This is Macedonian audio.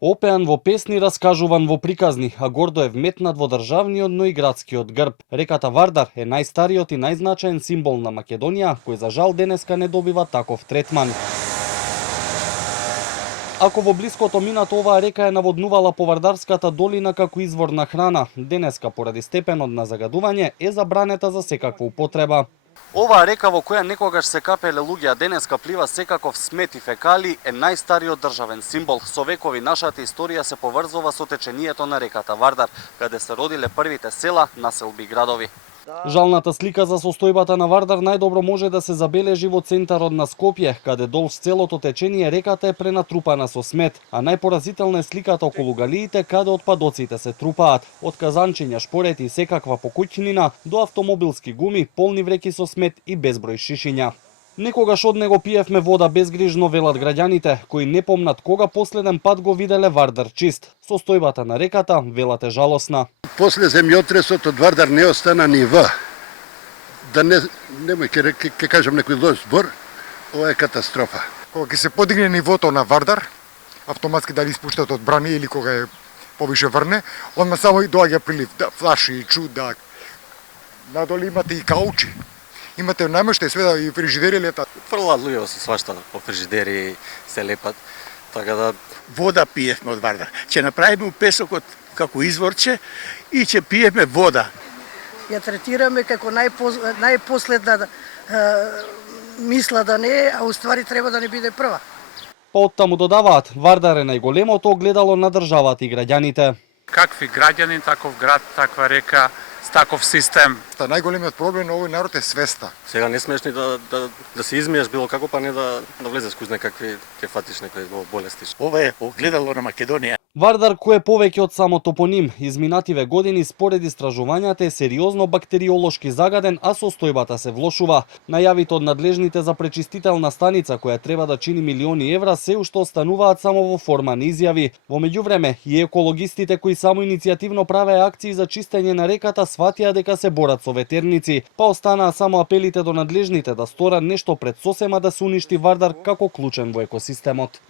Опеан во песни, раскажуван во приказни, а гордо е вметнат во државниот, но и градскиот грб. Реката Вардар е најстариот и најзначаен символ на Македонија, кој за жал денеска не добива таков третман. Ако во блиското минато оваа река е наводнувала Повардарската долина како извор на храна, денеска поради степенот на загадување е забранета за секаква употреба. Оваа река во која некогаш се капеле луѓе, а денеска плива секаков смет и фекали, е најстариот државен символ. Со векови нашата историја се поврзува со течението на реката Вардар, каде се родиле првите села, населби и градови. Жалната слика за состојбата на Вардар најдобро може да се забележи во центарот на Скопје, каде долж целото течение реката е пренатрупана со смет, а најпоразителна е сликата околу галиите каде отпадоците се трупаат, од казанчиња, шпорети и секаква покуќнина до автомобилски гуми, полни вреки со смет и безброј шишиња. Некогаш од него пиевме вода безгрижно, велат граѓаните, кои не помнат кога последен пат го виделе Вардар чист. Состојбата на реката, велат, е жалосна. После земјотресот од Вардар не остана ни В. Да немој ќе кажам некој лош збор, ова е катастрофа. Кога ќе се подигне нивото на Вардар, автоматски дали испуштат од брани или кога е повише врне, одма само и доаѓа прилив, да флаши, чудак. Надолу имате и каучи. Имате намештај све и фрижидери летат. Фрлаат луѓе се свашта по фрижидери, се лепат, така да вода пиевме од Вардар. Ќе направиме песокот како изворче и ќе пиеме вода. Ја третираме како најпоследна мисла да не е, а уствари треба да не биде прва. Па оттаму додаваат, Вардар е најголемото огледало на државата и граѓаните. Какви граѓани, таков град, таква река, таков систем. Најголемиот проблем на овој народ е свеста. Сега не смеш ни да се измиеш било како, па не да влезеш куз некакви, ќе фатиш некои болести. Ова е огледало на Македонија. Вардар, кој е повеќе од само топоним, изминативе години според истражувањата е сериозно бактериолошки загаден, а состојбата се влошува. Најавите од надлежните за пречистителна станица, која треба да чини милиони евра, се уште остануваат само во форма на изјави. Во меѓувреме, и екологистите кои само иницијативно правеа акции за чистење на реката сватија дека се борат со ветерници, па останаа само апелите до надлежните да сторат нешто пред сосема да се уништи Вардар како клучен во екосистемот.